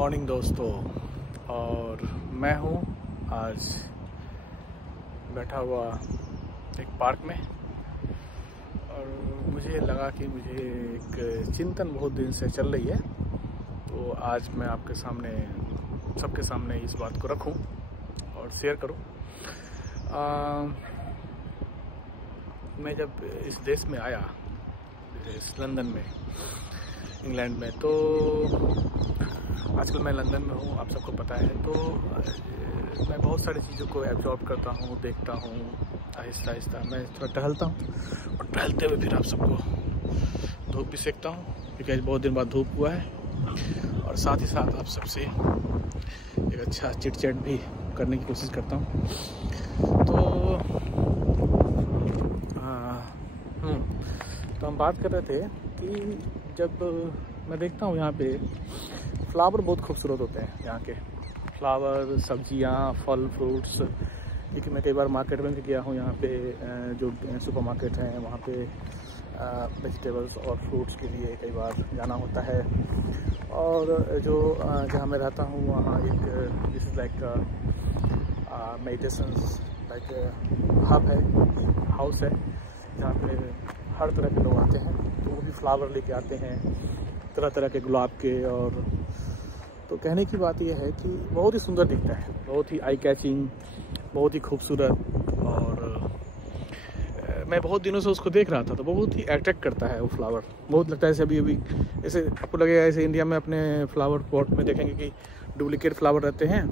Morning दोस्तों। और मैं हूँ आज बैठा हुआ एक पार्क में, और मुझे लगा कि मुझे एक चिंतन बहुत दिन से चल रही है, तो आज मैं आपके सामने सबके सामने इस बात को रखूं और शेयर करूं। मैं जब इस देश में आया, इस लंदन में, इंग्लैंड में, तो आजकल मैं लंदन में हूँ, आप सबको पता है। तो मैं बहुत सारी चीज़ों को एब्जॉर्ब करता हूँ, देखता हूँ, आहिस्ता आहिस्ता मैं थोड़ा टहलता हूँ, और टहलते हुए फिर आप सबको धूप भी सेकता हूँ, क्योंकि आज बहुत दिन बाद धूप हुआ है, और साथ ही साथ आप सबसे एक अच्छा चिट चैट भी करने की कोशिश करता हूँ। तो हम बात कर रहे थे कि जब मैं देखता हूँ यहाँ पे फ्लावर बहुत खूबसूरत होते हैं, यहाँ के फ्लावर, सब्जियाँ, फल, फ्रूट्स। क्योंकि मैं कई बार मार्केट में भी गया हूँ, यहाँ पे जो सुपर मार्केट हैं वहाँ पे वेजिटेबल्स और फ्रूट्स के लिए कई बार जाना होता है। और जो जहाँ मैं रहता हूँ वहाँ एक this is like meditations like hub है, हाउस है, जहाँ पे हर तरह के लोग आते हैं। तो वो भी फ्लावर लेके आते हैं, तरह तरह के गुलाब के। और तो कहने की बात यह है कि बहुत ही सुंदर दिखता है, बहुत ही आई कैचिंग, बहुत ही खूबसूरत। और मैं बहुत दिनों से उसको देख रहा था, तो बहुत ही अट्रैक्ट करता है वो फ्लावर। बहुत लगता है जैसे अभी ऐसे आपको लगेगा ऐसे इंडिया में अपने फ्लावर पॉट में देखेंगे कि डुप्लीकेट फ्लावर रहते हैं,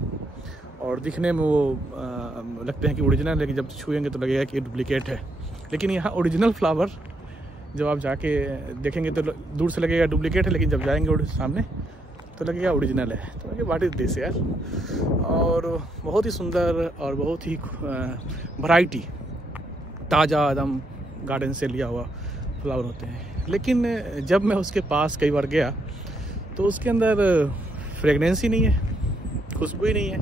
और दिखने में वो लगते हैं कि ओरिजिनल है, लेकिन जब छुएंगे तो लगेगा कि ये डुप्लीकेट है। लेकिन यहाँ ओरिजिनल फ्लावर जब आप जाके देखेंगे तो दूर से लगेगा डुप्लीकेट है, लेकिन जब जाएंगे सामने तो लगेगा ओरिजिनल है। तो लगे व्हाट इज दिस यार। और बहुत ही सुंदर और बहुत ही वैरायटी, ताज़ा एकदम गार्डन से लिया हुआ फ्लावर होते हैं। लेकिन जब मैं उसके पास कई बार गया तो उसके अंदर फ्रेगनेंस ही नहीं है, खुशबू ही नहीं है।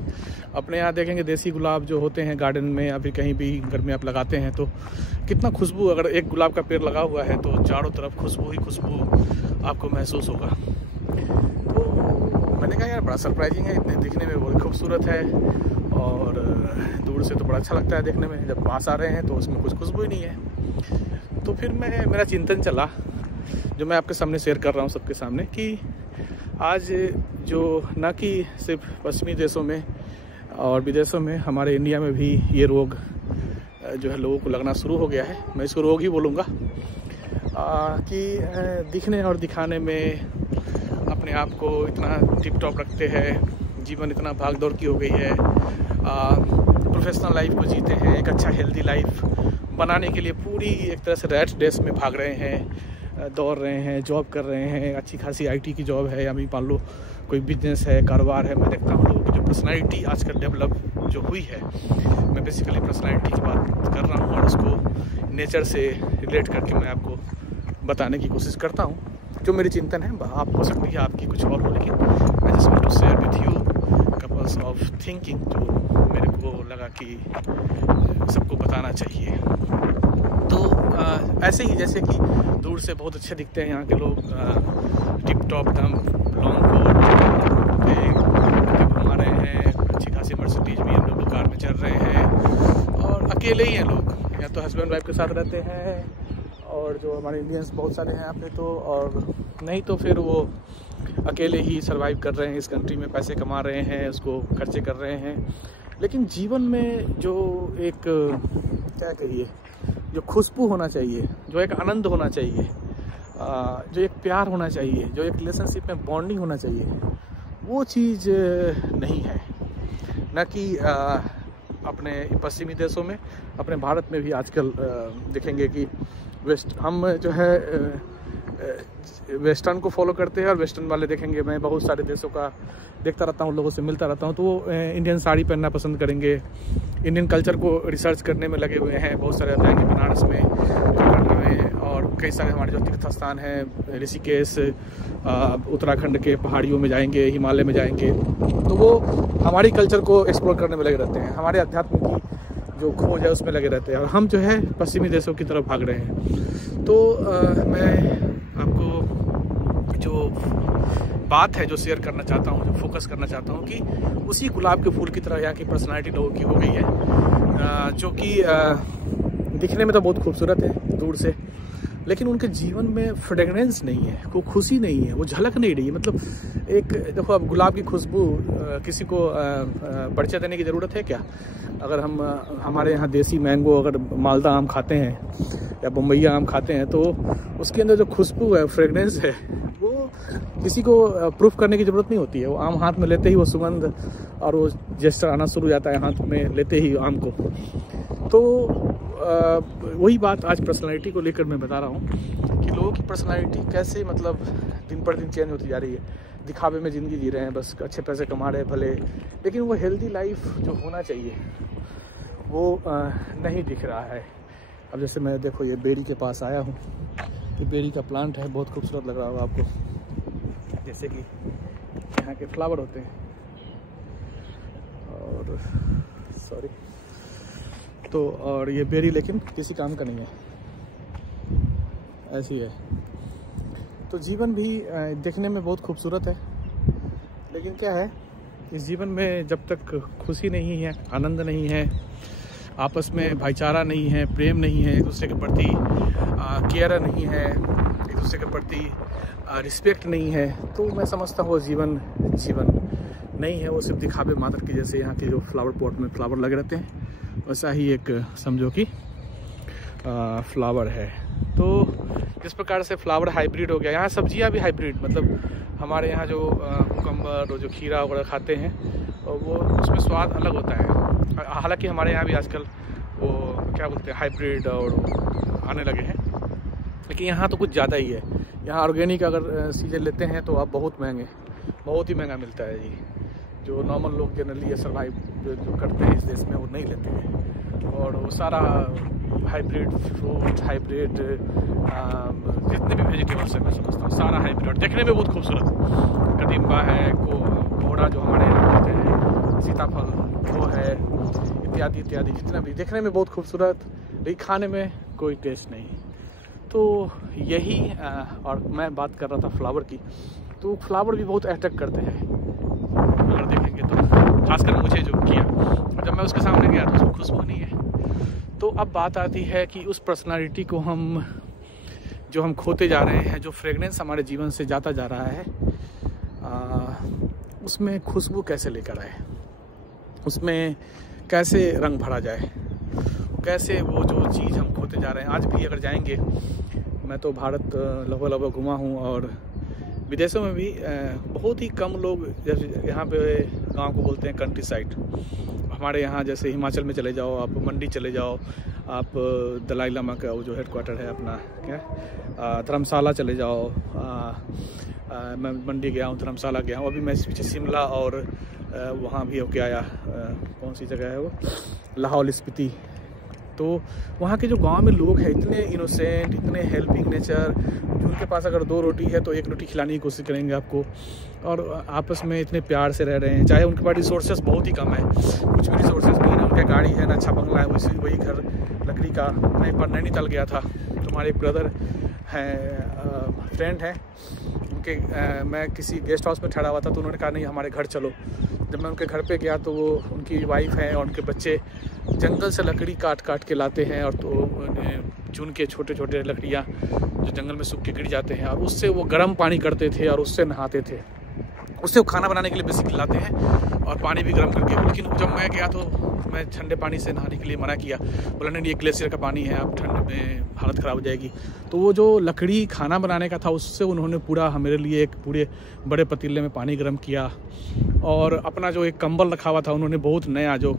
अपने यहाँ देखेंगे देसी गुलाब जो होते हैं गार्डन में या फिर कहीं भी घर में आप लगाते हैं तो कितना खुशबू, अगर एक गुलाब का पेड़ लगा हुआ है तो चारों तरफ खुशबू ही खुशबू आपको महसूस होगा। तो मैंने कहा यार बड़ा सरप्राइजिंग है, इतने दिखने में बहुत खूबसूरत है, और दूर से तो बड़ा अच्छा लगता है देखने में, जब पास आ रहे हैं तो उसमें कुछ खुशबू ही नहीं है। तो फिर मेरा चिंतन चला, जो मैं आपके सामने शेयर कर रहा हूँ सबके सामने, कि आज जो न कि सिर्फ पश्चिमी देशों में और विदेशों में, हमारे इंडिया में भी ये रोग जो है लोगों को लगना शुरू हो गया है। मैं इसको रोग ही बोलूँगा, कि दिखने और दिखाने में अपने आप को इतना टिप टॉप रखते हैं, जीवन इतना भाग दौड़ की हो गई है, प्रोफेशनल लाइफ को जीते हैं, एक अच्छा हेल्दी लाइफ बनाने के लिए पूरी एक तरह से रैट रेस में भाग रहे हैं, दौड़ रहे हैं, जॉब कर रहे हैं, अच्छी खासी आईटी की जॉब है, या भी मान लो कोई बिजनेस है, कारोबार है। मैं देखता हूँ लोगों की जो पर्सनैलिटी आजकल डेवलप जो हुई है, मैं बेसिकली पर्सनैलिटी की बात कर रहा हूँ, और उसको नेचर से रिलेट करके मैं आपको बताने की कोशिश करता हूँ। जो मेरी चिंतन है, आप हो सकती है आपकी कुछ और हो, लेकिन I just want to share with you couples of thinking जो मेरे को लगा कि सबको बताना चाहिए। तो ऐसे ही जैसे कि दूर से बहुत अच्छे दिखते हैं यहाँ के लोग, टिप टॉप दम लॉन्ग कोट घुमा रहे हैं, अच्छी खासी मर्सिडीज भी हम लोग कार में चल रहे हैं, और अकेले ही हैं लोग, या तो हस्बैंड वाइफ के साथ रहते हैं, और जो हमारे इंडियंस बहुत सारे हैं यहाँ पे, तो और नहीं तो फिर वो अकेले ही सरवाइव कर रहे हैं इस कंट्री में, पैसे कमा रहे हैं, उसको खर्चे कर रहे हैं। लेकिन जीवन में जो एक क्या कहिए, जो खुशबू होना चाहिए, जो एक आनंद होना चाहिए, जो एक प्यार होना चाहिए, जो एक रिलेशनशिप में बॉन्डिंग होना चाहिए, वो चीज़ नहीं है। न कि अपने पश्चिमी देशों में, अपने भारत में भी आजकल देखेंगे कि हम जो है वेस्टर्न को फॉलो करते हैं, और वेस्टर्न वाले देखेंगे, मैं बहुत सारे देशों का देखता रहता हूँ, लोगों से मिलता रहता हूँ, तो वो इंडियन साड़ी पहनना पसंद करेंगे, इंडियन कल्चर को रिसर्च करने में लगे हुए हैं। बहुत सारे जाएंगे बनारस में, कलकत्ता में, और कई सारे हमारे जो तीर्थ स्थान हैं, ऋषिकेश, उत्तराखंड के पहाड़ियों में जाएंगे, हिमालय में जाएंगे, तो वो हमारी कल्चर को एक्सप्लोर करने में लगे रहते हैं, हमारे अध्यात्म की जो खोज है उसमें लगे रहते हैं, और हम जो है पश्चिमी देशों की तरफ भाग रहे हैं। तो मैं आपको जो बात है जो शेयर करना चाहता हूँ, जो फोकस करना चाहता हूँ कि उसी गुलाब के फूल की तरह यहाँ की पर्सनालिटी लोगों की हो गई है, जो कि दिखने में तो बहुत खूबसूरत है दूर से, लेकिन उनके जीवन में फ्रेगनेंस नहीं है, वो खुशी नहीं है, वो झलक नहीं रही है। मतलब एक देखो, अब गुलाब की खुशबू किसी को परिचय देने की ज़रूरत है क्या? अगर हम हमारे यहाँ देसी मैंगो, अगर मालदा आम खाते हैं या बम्बईया आम खाते हैं, तो उसके अंदर जो खुशबू है, फ्रेगनेंस है, वो किसी को प्रूफ करने की ज़रूरत नहीं होती है। वो आम हाथ में लेते ही वो सुगंध और वो जेस्चर आना शुरू हो जाता है हाथ में लेते ही आम को। तो वही बात आज पर्सनालिटी को लेकर मैं बता रहा हूँ कि लोगों की पर्सनालिटी कैसे मतलब दिन पर दिन चेंज होती जा रही है। दिखावे में ज़िंदगी जी रहे हैं, बस अच्छे पैसे कमा रहे हैं भले, लेकिन वो हेल्दी लाइफ जो होना चाहिए वो नहीं दिख रहा है। अब जैसे मैं देखो ये बेरी के पास आया हूँ, ये बेरी का प्लांट है, बहुत खूबसूरत लग रहा होगा आपको, जैसे कि यहाँ के फ्लावर होते हैं। और सॉरी, तो और ये बेरी लेकिन किसी काम का नहीं है, ऐसी है। तो जीवन भी देखने में बहुत खूबसूरत है, लेकिन क्या है, इस जीवन में जब तक खुशी नहीं है, आनंद नहीं है, आपस में भाईचारा नहीं है, प्रेम नहीं है, एक दूसरे के प्रति केयर नहीं है, एक दूसरे के प्रति रिस्पेक्ट नहीं है, तो मैं समझता हूँ जीवन नहीं है। वो सिर्फ दिखावे मात्र की, जैसे यहाँ के जो फ्लावर पॉट में फ्लावर लगे रहते हैं, वैसा ही एक समझो कि फ्लावर है। तो जिस प्रकार से फ्लावर हाइब्रिड हो गया, यहाँ सब्जियाँ भी हाइब्रिड, मतलब हमारे यहाँ जो कुकम्बर और जो खीरा वगैरह खाते हैं, वो उसमें स्वाद अलग होता है। हालांकि हमारे यहाँ भी आजकल वो क्या बोलते हैं हाइब्रिड और आने लगे हैं, लेकिन यहाँ तो कुछ ज़्यादा ही है। यहाँ ऑर्गेनिक अगर सीजन लेते हैं तो आप बहुत ही महंगा मिलता है जी। जो नॉर्मल लोग जनरली ये सर्वाइव जो करते हैं इस देश में, वो नहीं लेते हैं। और वो सारा हाइब्रिड फ्रूट, हाइब्रिड जितने भी वेजिटेबल्स हैं, मैं समझता हूँ सारा हाइब्रिड। देखने में बहुत खूबसूरत, कदीम्बा है, कोहड़ा जो हमारे यहाँ कहते हैं, सीताफल वो है, इत्यादि इत्यादि, जितना भी देखने में बहुत खूबसूरत, लेकिन खाने में कोई टेस्ट नहीं। तो यही और मैं बात कर रहा था फ्लावर की, तो फ्लावर भी बहुत अट्रैक्ट करते हैं अगर देखेंगे तो, खासकर मुझे जो किया। और जब मैं उसके सामने गया तो उसमें खुशबू नहीं है। तो अब बात आती है कि उस पर्सनालिटी को हम खोते जा रहे हैं, जो फ्रेगनेंस हमारे जीवन से जाता जा रहा है, उसमें खुशबू कैसे लेकर आए, उसमें कैसे रंग भरा जाए, कैसे वो जो चीज़ हम खोते जा रहे हैं। आज भी अगर जाएंगे, मैं तो भारत लगभग घुमा हूँ, और विदेशों में भी बहुत ही कम लोग, जैसे यहाँ पे गांव को बोलते हैं कंट्री साइड। हमारे यहाँ जैसे हिमाचल में चले जाओ, आप मंडी चले जाओ, आप दलाई लामा का वो जो हेडक्वार्टर है अपना क्या धर्मशाला चले जाओ। मैं मंडी गया हूँ, धर्मशाला गया हूँ, अभी मैं पीछे शिमला और वहाँ भी होके आया, कौन सी जगह है वो, लाहौल स्पीति। तो वहाँ के जो गांव में लोग हैं, इतने इनोसेंट, इतने हेल्पिंग नेचर, उनके पास अगर 2 रोटी है तो 1 रोटी खिलाने की कोशिश करेंगे आपको, और आपस में इतने प्यार से रह रहे हैं। चाहे उनके पास रिसोर्सेज बहुत ही कम है, कुछ भी रिसोर्सेज नहीं है, उनके गाड़ी है ना अच्छा बंगला है, वही घर लकड़ी का। मैं एक बार नैनीताल गया था, तो हमारे एक ब्रदर हैं, फ्रेंड हैं उनके, मैं किसी गेस्ट हाउस में ठहरा हुआ था, तो उन्होंने कहा नहीं हमारे घर चलो। जब मैं उनके घर पे गया तो वो उनकी वाइफ है और उनके बच्चे जंगल से लकड़ी काट के लाते हैं, और तो चुन के छोटे लकड़ियाँ जो जंगल में सूख के गिर जाते हैं, और उससे वो गर्म पानी करते थे और उससे नहाते थे। उससे वो खाना बनाने के लिए बेसिकली लाते हैं और पानी भी गर्म करके। लेकिन जब मैं गया तो मैं ठंडे पानी से नहाने के लिए मना किया, बोला नहीं ये ग्लेशियर का पानी है, आप ठंड में हालत ख़राब हो जाएगी। तो वो जो लकड़ी खाना बनाने का था, उससे उन्होंने पूरा मेरे लिए एक पूरे बड़े पतीले में पानी गर्म किया, और अपना जो एक कंबल रखा हुआ था उन्होंने बहुत नया, जो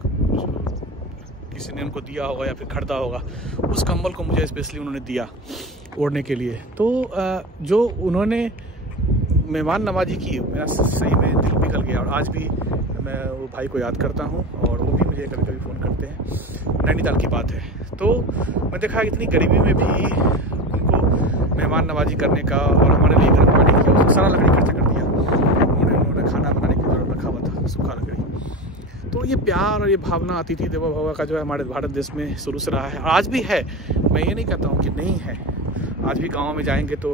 किसी ने उनको दिया होगा या फिर खरीदा होगा, उस कंबल को मुझे स्पेशली उन्होंने दिया ओढ़ने के लिए। तो जो उन्होंने मेहमान नवाजी की, मेरा सही में दिल पिघल गया। और आज भी मैं वो भाई को याद करता हूँ, और वो भी मुझे कभी कभी फ़ोन करते हैं। नैनीताल की बात है, तो मैं देखा इतनी गरीबी में भी उनको मेहमान नवाजी करने का, और हमारे लिए गर्म पानी किया, उसका सारा लकड़ी खर्चा कर दिया उन्होंने खाना बनाने के दौरान रखा हुआ था सूखा लकड़ी। तो ये प्यार और ये भावना अतिथि देवो भव का जो है हमारे भारत देश में शुरू से रहा है, आज भी है। मैं ये नहीं कहता हूँ कि नहीं है, आज भी गाँव में जाएंगे तो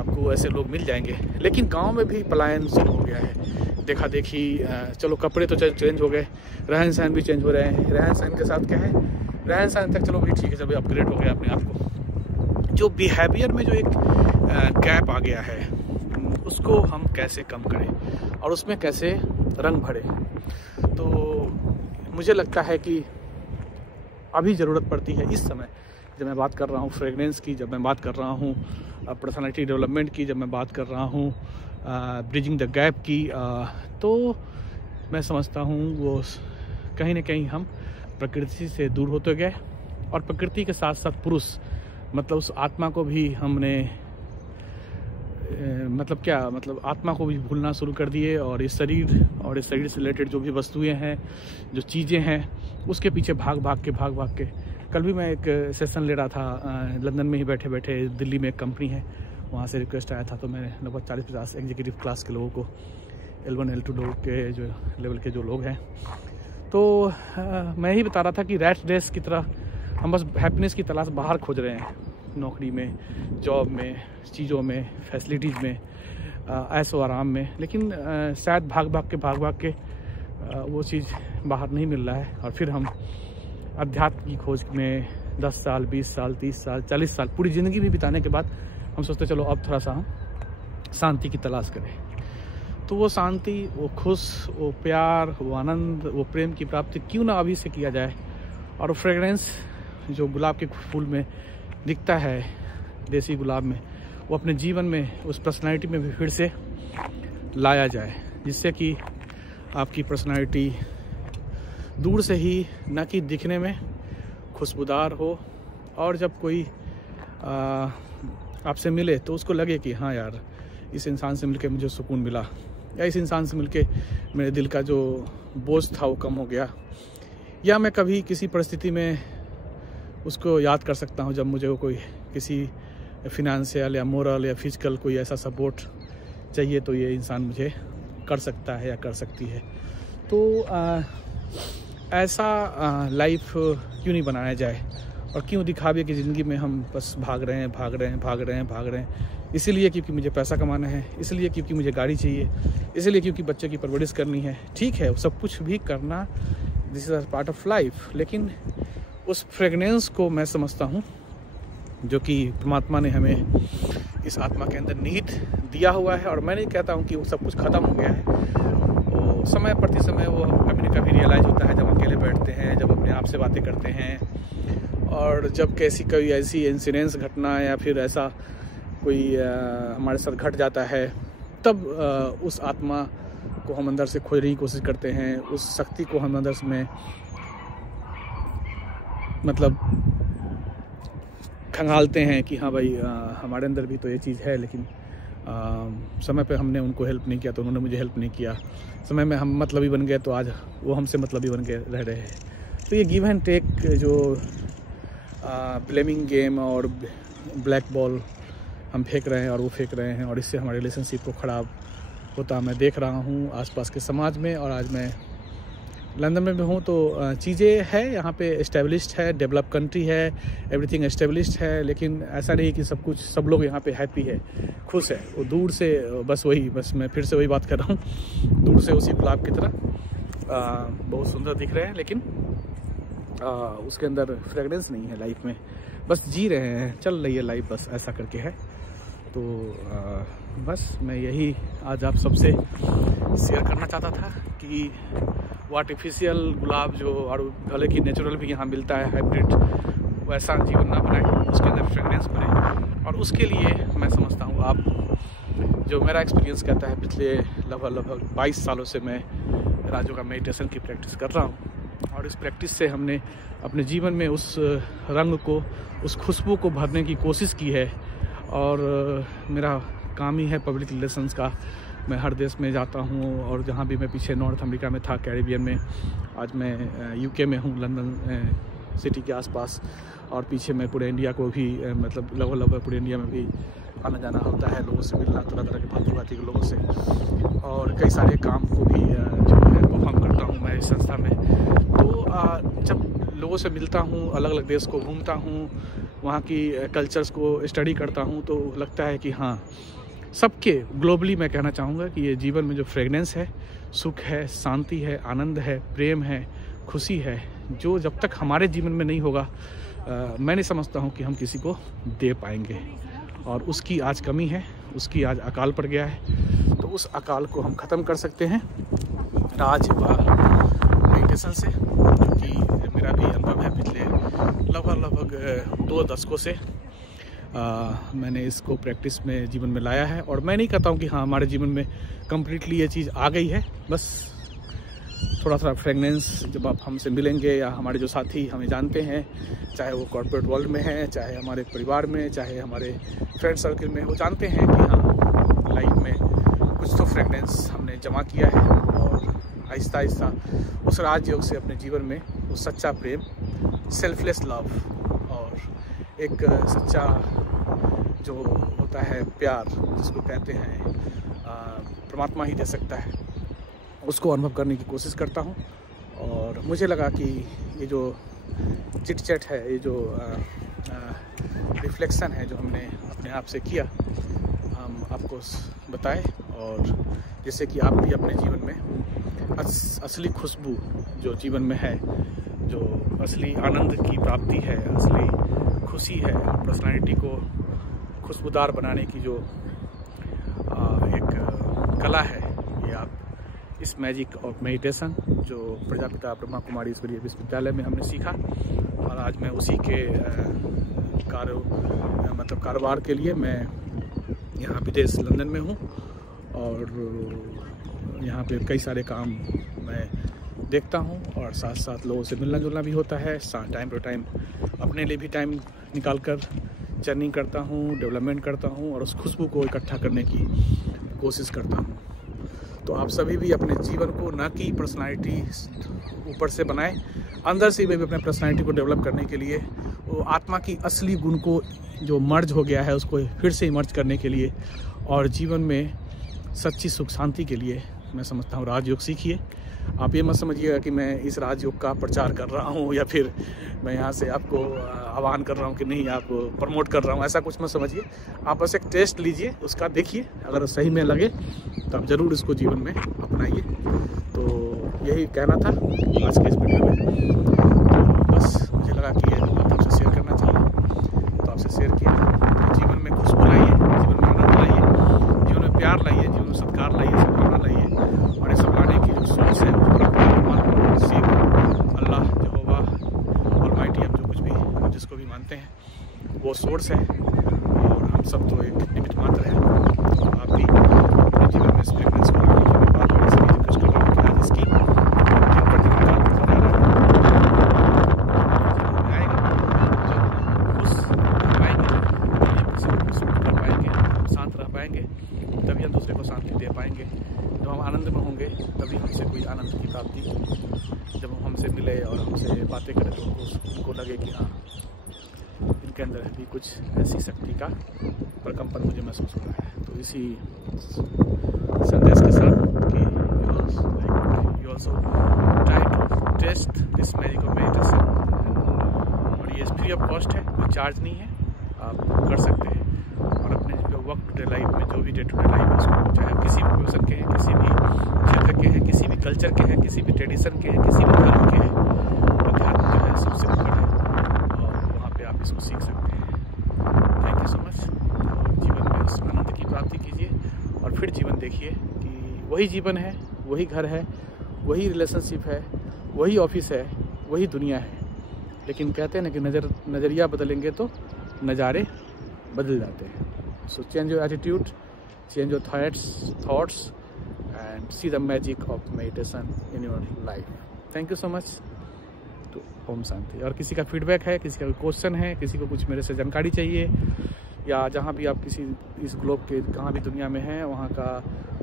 आपको ऐसे लोग मिल जाएंगे। लेकिन गांव में भी पलायन शुरू हो गया है, देखा देखी। चलो कपड़े तो चेंज हो गए, रहन सहन भी चेंज हो रहे हैं। रहन सहन के साथ क्या है, रहन सहन तक चलो भाई ठीक है, चलो अपग्रेड हो गया अपने आप को। जो बिहेवियर में जो एक गैप आ गया है, उसको हम कैसे कम करें और उसमें कैसे रंग भरें। तो मुझे लगता है कि अभी ज़रूरत पड़ती है इस समय, जब मैं बात कर रहा हूँ फ्रेगनेंस की, जब मैं बात कर रहा हूँ पर्सनालिटी डेवलपमेंट की, जब मैं बात कर रहा हूँ ब्रिजिंग द गैप की, तो मैं समझता हूँ वो कहीं ना कहीं हम प्रकृति से दूर होते गए, और प्रकृति के साथ साथ पुरुष मतलब उस आत्मा को भी हमने मतलब आत्मा को भी भूलना शुरू कर दिए। और इस शरीर से रिलेटेड जो भी वस्तुएं हैं, जो चीज़ें हैं, उसके पीछे भाग भाग के कल भी मैं एक सेशन ले रहा था लंदन में ही बैठे बैठे। दिल्ली में एक कंपनी है, वहाँ से रिक्वेस्ट आया था, तो मैंने लगभग 40-50 एग्जीक्यूटिव क्लास के लोगों को, L1 L2 लोग के जो लेवल के जो लोग हैं, तो मैं ही बता रहा था कि रैट रेस की तरह हम बस हैप्पीनेस की तलाश बाहर खोज रहे हैं, नौकरी में, जॉब में, चीज़ों में, फैसिलिटीज़ में, ऐशो आराम में। लेकिन शायद भाग भाग के वो चीज़ बाहर नहीं मिल रहा है, और फिर हम अध्यात्म की खोज में 10 साल, 20 साल, 30 साल, 40 साल, पूरी ज़िंदगी भी बिताने के बाद हम सोचते चलो अब थोड़ा सा हम शांति की तलाश करें। तो वो शांति, वो खुश, वो प्यार, वो आनंद, वो प्रेम की प्राप्ति क्यों ना अभी से किया जाए। और फ्रेगरेंस जो गुलाब के फूल में दिखता है, देसी गुलाब में, वो अपने जीवन में, उस पर्सनालिटी में भी फिर से लाया जाए, जिससे कि आपकी पर्सनालिटी दूर से ही, न कि दिखने में, खुशबूदार हो, और जब कोई आपसे मिले तो उसको लगे कि हाँ यार, इस इंसान से मिलके मुझे सुकून मिला, या इस इंसान से मिलके मेरे दिल का जो बोझ था वो कम हो गया, या मैं कभी किसी परिस्थिति में उसको याद कर सकता हूँ जब मुझे वो कोई किसी फिनेंशियल या मोरल या फिजिकल कोई ऐसा सपोर्ट चाहिए, तो ये इंसान मुझे कर सकता है या कर सकती है। तो ऐसा लाइफ क्यों नहीं बनाया जाए, और क्यों दिखावे कि ज़िंदगी में हम बस भाग रहे हैं, इसीलिए क्योंकि मुझे पैसा कमाना है, इसलिए क्योंकि मुझे गाड़ी चाहिए, इसलिए क्योंकि बच्चे की परवरिश करनी है। ठीक है, सब कुछ भी करना, this is a part of life. लेकिन उस फ्रेगनेंस को मैं समझता हूँ जो कि परमात्मा ने हमें इस आत्मा के अंदर निहित दिया हुआ है, और मैं नहीं कहता हूँ कि वो सब कुछ ख़त्म हो गया है। वो समय प्रति समय वो कभी न कभी रियलाइज़ होता है, जब अकेले बैठते हैं, जब अपने आप से बातें करते हैं, और जब कोई ऐसी इंसिडेंस घटना या फिर ऐसा कोई हमारे साथ घट जाता है, तब उस आत्मा को हम अंदर से खोजने की कोशिश करते हैं, उस शक्ति को हम अंदर में मतलब खंगालते हैं कि हाँ भाई, हमारे अंदर भी तो ये चीज़ है। लेकिन समय पे हमने उनको हेल्प नहीं किया तो उन्होंने मुझे हेल्प नहीं किया, समय में हम मतलबी बन गए तो आज वो हमसे मतलबी बन के रह रहे हैं। तो ये गिव एंड टेक जो ब्लेमिंग गेम और ब्लैक बॉल हम फेंक रहे हैं और वो फेंक रहे हैं, और इससे हमारे रिलेशनशिप को ख़राब होता मैं देख रहा हूँ आसपास के समाज में। और आज मैं लंदन में भी हूँ तो चीज़ें है यहाँ पे, एस्टेब्लिश्ड है, डेवलप कंट्री है, एवरीथिंग एस्टेब्लिश्ड है। लेकिन ऐसा नहीं कि सब लोग यहाँ पे हैप्पी है, खुश है। वो दूर से बस मैं फिर से वही बात कर रहा हूँ, दूर से उसी गुलाब की तरह बहुत सुंदर दिख रहे हैं, लेकिन उसके अंदर फ्रेगरेंस नहीं है लाइफ में। बस जी रहे हैं, चल रही है लाइफ, बस ऐसा करके है। तो बस मैं यही आज आप सबसे शेयर करना चाहता था कि वो आर्टिफिशियल गुलाब जो, और भले कि नेचुरल भी यहाँ मिलता है हाइब्रिड, वैसा जीवन ना बनाए, उसके अंदर फ्रेगरेंस बने। और उसके लिए मैं समझता हूँ आप, जो मेरा एक्सपीरियंस कहता है, पिछले लगभग 22 सालों से मैं राजयोग का मेडिटेशन की प्रैक्टिस कर रहा हूँ, और इस प्रैक्टिस से हमने अपने जीवन में उस रंग को, उस खुशबू को भरने की कोशिश की है। और मेरा काम ही है पब्लिक रिलेशंस का। मैं हर देश में जाता हूँ, और जहाँ भी मैं पीछे नॉर्थ अमेरिका में था, कैरिबियन में, आज मैं यूके में हूँ, लंदन सिटी के आसपास, और पीछे मैं पूरे इंडिया को भी मतलब लगभग पूरे इंडिया में भी आना जाना होता है, लोगों से मिलना, तरह तरह के भांति के लोगों से, और कई सारे काम को भी जो है परफॉर्म करता हूँ मैं इस संस्था में। तो जब लोगों से मिलता हूँ, अलग अलग देश को घूमता हूँ, वहाँ की कल्चर्स को स्टडी करता हूँ तो लगता है कि हाँ, सबके ग्लोबली मैं कहना चाहूँगा कि ये जीवन में जो फ्रेगनेंस है, सुख है, शांति है, आनंद है, प्रेम है, खुशी है, जो जब तक हमारे जीवन में नहीं होगा मैं नहीं समझता हूँ कि हम किसी को दे पाएंगे। और उसकी आज कमी है, उसकी आज अकाल पड़ गया है। तो उस अकाल को हम ख़त्म कर सकते हैं राज व मेडिटेशन से, जो कि मेरा भी अनुभव है पिछले लगभग 2 दशकों से। मैंने इसको प्रैक्टिस में जीवन में लाया है। और मैं नहीं कहता हूँ कि हाँ हमारे जीवन में कम्प्लीटली ये चीज़ आ गई है, बस थोड़ा सा फ्रेगनेंस जब आप हमसे मिलेंगे या हमारे जो साथी हमें जानते हैं, चाहे वो कॉर्पोरेट वर्ल्ड में हैं, चाहे हमारे परिवार में, चाहे हमारे फ्रेंड सर्कल में, वो जानते हैं कि हाँ लाइफ में कुछ तो फ्रेगनेंस हमने जमा किया है। और आहिस्ता आहिस्ता उस राजयोग से अपने जीवन में वो सच्चा प्रेम, सेल्फलेस लव और एक सच्चा जो होता है प्यार, जिसको कहते हैं परमात्मा ही दे सकता है, उसको अनुभव करने की कोशिश करता हूँ। और मुझे लगा कि ये जो चिट चैट है, ये जो रिफ्लेक्शन है जो हमने अपने आप से किया, हम आपको बताएं। और जैसे कि आप भी अपने जीवन में असली खुशबू जो जीवन में है, जो असली आनंद की प्राप्ति है, असली खुशी है, पर्सनालिटी को खुशबूदार बनाने की जो एक कला है, ये आप इस मैजिक ऑफ मेडिटेशन जो प्रजापिता ब्रह्मा कुमारी ईश्वरीय विश्वविद्यालय में हमने सीखा, और आज मैं उसी के कारोबार के लिए मैं यहाँ विदेश लंदन में हूँ। और यहाँ पे कई सारे काम मैं देखता हूँ और साथ साथ लोगों से मिलना जुलना भी होता है। टाइम टू टाइम अपने लिए भी टाइम निकाल कर जर्नी करता हूँ, डेवलपमेंट करता हूँ और उस खुशबू को इकट्ठा करने की कोशिश करता हूँ। तो आप सभी भी अपने जीवन को ना कि पर्सनालिटी ऊपर से बनाएं, अंदर से भी अपने पर्सनालिटी को डेवलप करने के लिए वो आत्मा की असली गुण को जो मर्ज हो गया है उसको फिर से इमर्ज करने के लिए और जीवन में सच्ची सुख शांति के लिए मैं समझता हूँ राजयोग सीखिए। आप ये मत समझिएगा कि मैं इस राजयोग का प्रचार कर रहा हूँ या फिर मैं यहाँ से आपको आह्वान कर रहा हूँ कि नहीं आप प्रमोट कर रहा हूँ, ऐसा कुछ मत समझिए। आप बस एक टेस्ट लीजिए, उसका देखिए, अगर सही में लगे तो आप ज़रूर इसको जीवन में अपनाइए। तो यही कहना था आज के इस वीडियो में। तो बस मुझे लगा कि ये बात आपसे शेयर करना चाहिए, तो आपसे शेयर किया। तो जीवन में खुशबू लाइए, जीवन में आनंद लाइए, जीवन में प्यार लाइए, जीवन में सत्कार लाइए, सद्भावना लाइए। और ये सब लाने की जो सोच है सीख अल्लाह, यहोवा, ऑलमाइटी, हम जो कुछ भी जिसको भी मानते हैं वो सोर्स है। और हम सब तो एक निमित्त मात्र है। तो आप भी अपने जीवन में इस फ्रेगनेंस को लाने की मैं बात बड़ी सी रिक्वेस्ट कर रहा हूँ कि आज इसकी दिन पर दिन शांत रह पाएंगे, तभी हम दूसरे को शांति दे पाएंगे। जब हम आनंद में होंगे तभी हमसे कोई आनंद की प्राप्ति, जब वो हमसे मिले और हमसे बातें करें तो उनको लगे कि हाँ इनके अंदर भी कुछ ऐसी शक्ति का प्रकंपन मुझे महसूस हो रहा है। तो इसी संदेश के साथ कि you also try to test this magic of meditation. और ये फ्री ऑफ कॉस्ट है, कोई चार्ज नहीं है, आप कर सकते हैं। और अपने जो वर्क टू डे लाइफ में जो भी डे टू डे लाइफ है उसको, चाहे आप किसी भी प्रोफेशन के हैं, किसी भी क्षेत्र के हैं, किसी भी कल्चर के हैं, किसी भी ट्रेडिशन के हैं, किसी भी धर्म के हैं, अध्यात्म जो है सबसे ऊपर है और वहाँ पे आप इसको सीख सकते हैं। Thank you so much. और जीवन में उस आनंद की प्राप्ति कीजिए और फिर जीवन देखिए कि वही जीवन है, वही घर है, वही रिलेशनशिप है, वही ऑफिस है, वही दुनिया है। लेकिन कहते हैं ना कि नज़रिया बदलेंगे तो नज़ारे बदल जाते हैं। So change your attitude, change your thoughts and see the magic of meditation in your life. Thank you so much. तो ओम शांति। और किसी का फीडबैक है, किसी का क्वेश्चन है, किसी को कुछ मेरे से जानकारी चाहिए, या जहाँ भी आप किसी इस ग्लोब के कहाँ भी दुनिया में हैं वहाँ का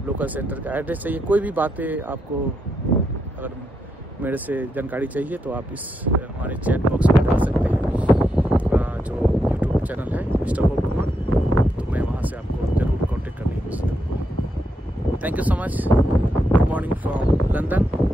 लोकल सेंटर का एड्रेस चाहिए, कोई भी बातें आपको अगर मेरे से जानकारी चाहिए तो आप इस हमारे चैट बॉक्स में डाल सकते हैं। जो यूट्यूब चैनल है मिस्टर होप कुमार, तो मैं वहाँ से आपको ज़रूर कॉन्टेक्ट करने की कोशिश करूँगा। Thank you so much. Good morning from London.